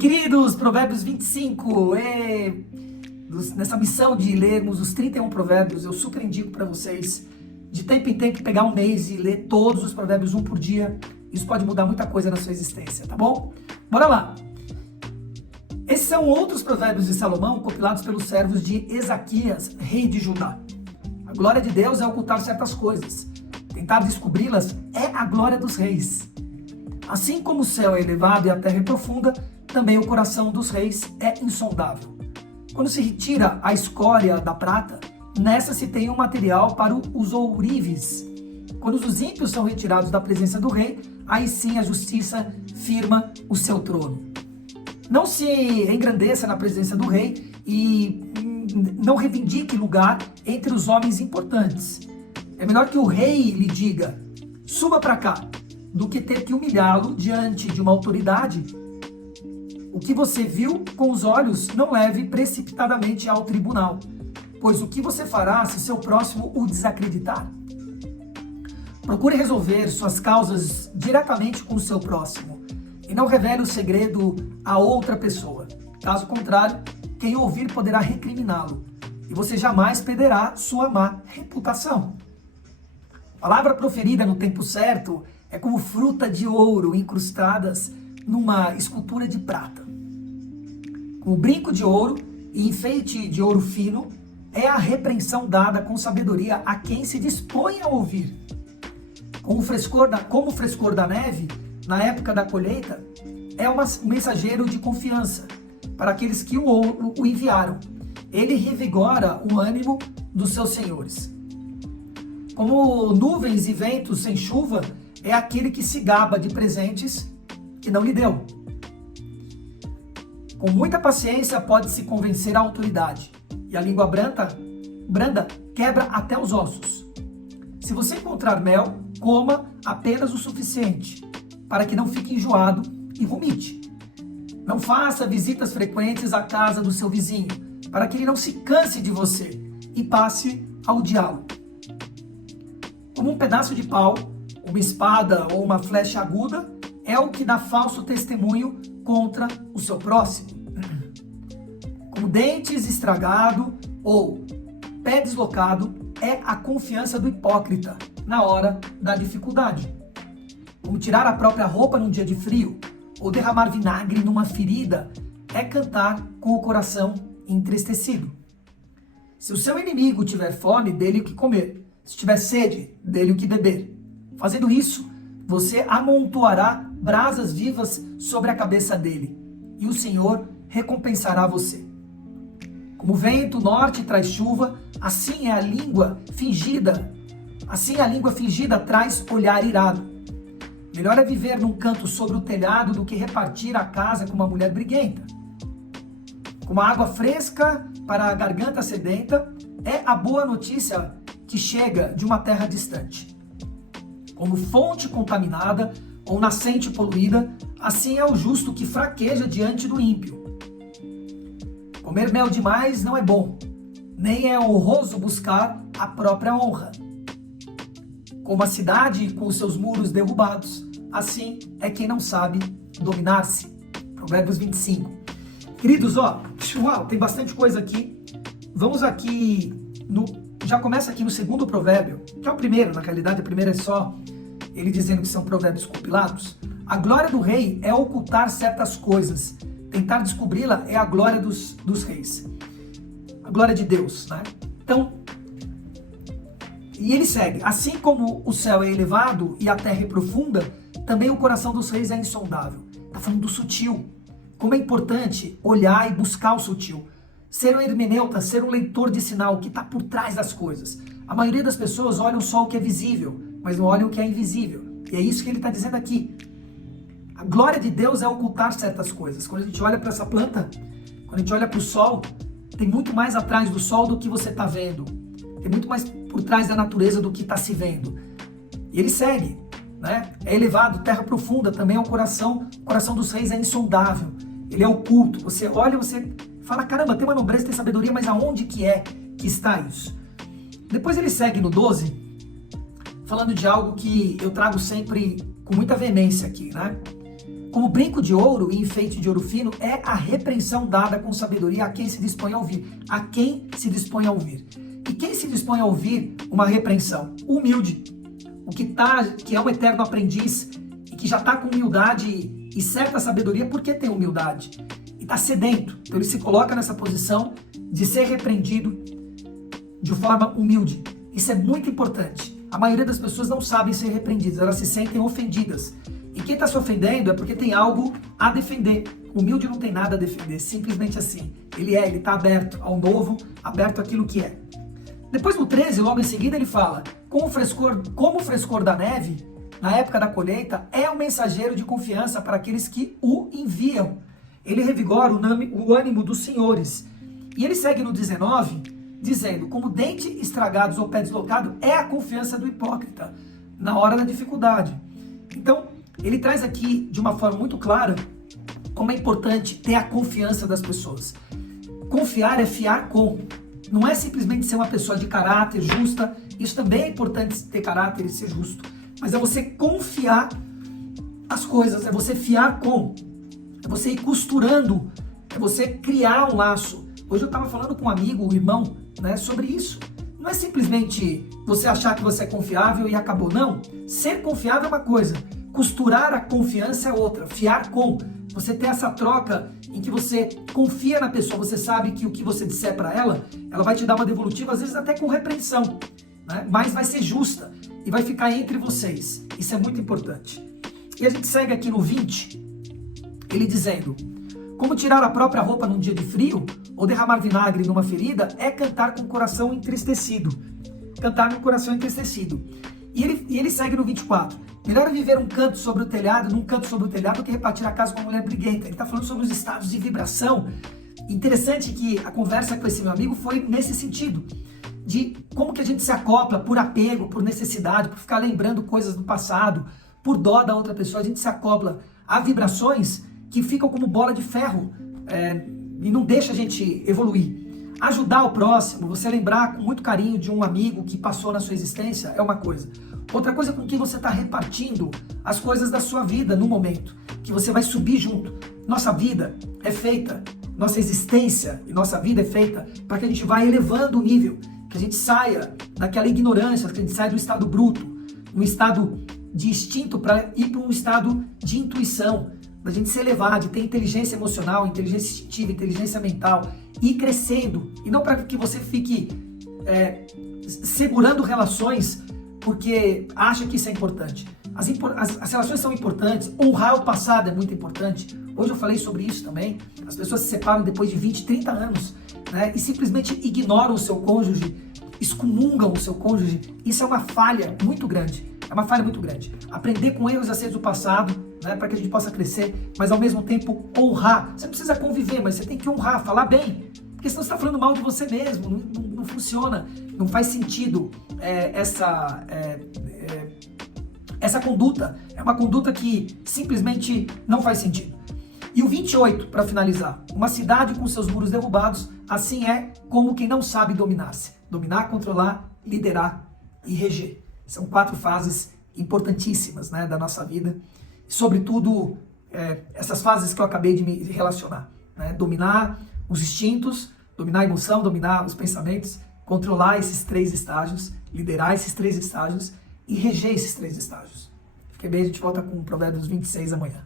queridos, Provérbios 25, nessa missão de lermos os 31 provérbios, eu super indico para vocês, de tempo em tempo, pegar um mês e ler todos os provérbios, um por dia. Isso pode mudar muita coisa na sua existência, tá bom? Bora lá! Esses são outros provérbios de Salomão, compilados pelos servos de Ezequias, rei de Judá. A glória de Deus é ocultar certas coisas. Tentar descobri-las é a glória dos reis. Assim como o céu é elevado e a terra é profunda, também o coração dos reis é insondável. Quando se retira a escória da prata, nessa se tem um material para os ourives. Quando os ímpios são retirados da presença do rei, aí sim a justiça firma o seu trono. Não se engrandeça na presença do rei e não reivindique lugar entre os homens importantes. É melhor que o rei lhe diga, suba para cá, do que ter que humilhá-lo diante de uma autoridade. O que você viu com os olhos não leve precipitadamente ao tribunal, pois o que você fará se seu próximo o desacreditar? Procure resolver suas causas diretamente com o seu próximo e não revele o segredo a outra pessoa. Caso contrário, quem ouvir poderá recriminá-lo e você jamais perderá sua má reputação. Palavra proferida no tempo certo é como fruta de ouro incrustadas numa escultura de prata. Com o brinco de ouro e enfeite de ouro fino, é a repreensão dada com sabedoria a quem se dispõe a ouvir. Como o frescor da neve, na época da colheita, é um mensageiro de confiança para aqueles que o enviaram. Ele revigora o ânimo dos seus senhores. Como nuvens e ventos sem chuva, é aquele que se gaba de presentes que não lhe deu. Com muita paciência pode-se convencer a autoridade, e a língua branda quebra até os ossos. Se você encontrar mel, coma apenas o suficiente, para que não fique enjoado e vomite. Não faça visitas frequentes à casa do seu vizinho, para que ele não se canse de você e passe a odiá-lo. Como um pedaço de pau, uma espada ou uma flecha aguda é o que dá falso testemunho contra o seu próximo. Como dentes estragado ou pé deslocado é a confiança do hipócrita na hora da dificuldade. Como tirar a própria roupa num dia de frio ou derramar vinagre numa ferida é cantar com o coração entristecido. Se o seu inimigo tiver fome, dê-lhe o que comer. Se tiver sede, dê-lhe o que beber. Fazendo isso, você amontoará brasas vivas sobre a cabeça dele, e o Senhor recompensará você. Como o vento norte traz chuva, assim a língua fingida traz olhar irado. Melhor é viver num canto sobre o telhado do que repartir a casa com uma mulher briguenta. Como a água fresca para a garganta sedenta, é a boa notícia que chega de uma terra distante. Como fonte contaminada ou nascente poluída, assim é o justo que fraqueja diante do ímpio. Comer mel demais não é bom, nem é honroso buscar a própria honra. Como a cidade com os seus muros derrubados, assim é quem não sabe dominar-se. Provérbios 25. Queridos, uau, tem bastante coisa aqui. Vamos aqui já começa aqui no segundo provérbio, que é o primeiro, na realidade, a primeira é só ele dizendo que são provérbios compilados. A glória do rei é ocultar certas coisas. Tentar descobri-la é a glória dos reis. A glória de Deus, né? Então, e ele segue. Assim como o céu é elevado e a terra é profunda, também o coração dos reis é insondável. Está falando do sutil. Como é importante olhar e buscar o sutil. Ser um hermeneuta, ser um leitor de sinal, que está por trás das coisas. A maioria das pessoas olham só o que é visível, mas não olham o que é invisível. E é isso que ele está dizendo aqui. A glória de Deus é ocultar certas coisas. Quando a gente olha para essa planta, quando a gente olha para o sol, tem muito mais atrás do sol do que você está vendo. Tem muito mais por trás da natureza do que está se vendo. E ele segue, né? É elevado, terra profunda, também é o coração dos reis é insondável. Ele é oculto. Você olha, você fala, caramba, tem uma nobreza, tem sabedoria, mas aonde que está isso? Depois ele segue no 12, falando de algo que eu trago sempre com muita veemência aqui, né? Como brinco de ouro e enfeite de ouro fino é a repreensão dada com sabedoria a quem se dispõe a ouvir. A quem se dispõe a ouvir. E quem se dispõe a ouvir uma repreensão? O humilde. O que é um eterno aprendiz e que já está com humildade e certa sabedoria porque tem humildade. E está sedento. Então ele se coloca nessa posição de ser repreendido de forma humilde. Isso é muito importante. A maioria das pessoas não sabem ser repreendidas, elas se sentem ofendidas. E quem está se ofendendo é porque tem algo a defender. O humilde não tem nada a defender, simplesmente assim. Ele está aberto ao novo, aberto àquilo que é. Depois no 13, logo em seguida, ele fala: como o frescor da neve, na época da colheita, é um mensageiro de confiança para aqueles que o enviam. Ele revigora o ânimo dos senhores. E ele segue no 19, dizendo: como dente estragados ou pé deslocado é a confiança do hipócrita na hora da dificuldade. Então, ele traz aqui de uma forma muito clara como é importante ter a confiança das pessoas. Confiar é fiar com. Não é simplesmente ser uma pessoa de caráter justa. Isso também é importante, ter caráter e ser justo. Mas é você confiar as coisas, é você fiar com. É você ir costurando, é você criar um laço. Hoje eu estava falando com um amigo, um irmão, né, sobre isso. Não é simplesmente você achar que você é confiável e acabou. Não. Ser confiável é uma coisa. Costurar a confiança é outra. Fiar com. Você ter essa troca em que você confia na pessoa. Você sabe que o que você disser para ela, ela vai te dar uma devolutiva, às vezes até com repreensão, né? Mas vai ser justa e vai ficar entre vocês. Isso é muito importante. E a gente segue aqui no 20, ele dizendo: como tirar a própria roupa num dia de frio ou derramar vinagre numa ferida é cantar com o coração entristecido. Cantar com o coração entristecido. E ele segue no 24. Melhor é viver num canto sobre o telhado do que repartir a casa com uma mulher briguenta. Ele está falando sobre os estados de vibração. Interessante que a conversa com esse meu amigo foi nesse sentido. De como que a gente se acopla por apego, por necessidade, por ficar lembrando coisas do passado, por dó da outra pessoa. A gente se acopla a vibrações que ficam como bola de ferro e não deixa a gente evoluir. Ajudar o próximo, você lembrar com muito carinho de um amigo que passou na sua existência é uma coisa. Outra coisa é com quem você está repartindo as coisas da sua vida no momento, que você vai subir junto. Nossa vida é feita, nossa existência e nossa vida é feita para que a gente vá elevando o nível, que a gente saia daquela ignorância, que a gente saia do estado bruto, um estado de instinto para ir para um estado de intuição, da gente se elevar, de ter inteligência emocional, inteligência instintiva, inteligência mental, ir crescendo, e não para que você fique segurando relações porque acha que isso é importante. As relações são importantes, honrar o passado é muito importante. Hoje eu falei sobre isso também. As pessoas se separam depois de 20, 30 anos, né, e simplesmente ignoram o seu cônjuge, excomungam o seu cônjuge. Isso é uma falha muito grande. É uma falha muito grande. Aprender com erros e acertos do passado, né, para que a gente possa crescer, mas ao mesmo tempo honrar. Você não precisa conviver, mas você tem que honrar, falar bem. Porque senão você está falando mal de você mesmo, não funciona, não faz sentido essa conduta. É uma conduta que simplesmente não faz sentido. E o 28, para finalizar: uma cidade com seus muros derrubados, assim é como quem não sabe dominar-se. Dominar, controlar, liderar e reger. São 4 fases importantíssimas, né, da nossa vida. Sobretudo, essas fases que eu acabei de me relacionar, né? Dominar os instintos, dominar a emoção, dominar os pensamentos, controlar esses 3 estágios, liderar esses 3 estágios e reger esses 3 estágios. Fique bem, a gente volta com o Provérbios 26 amanhã.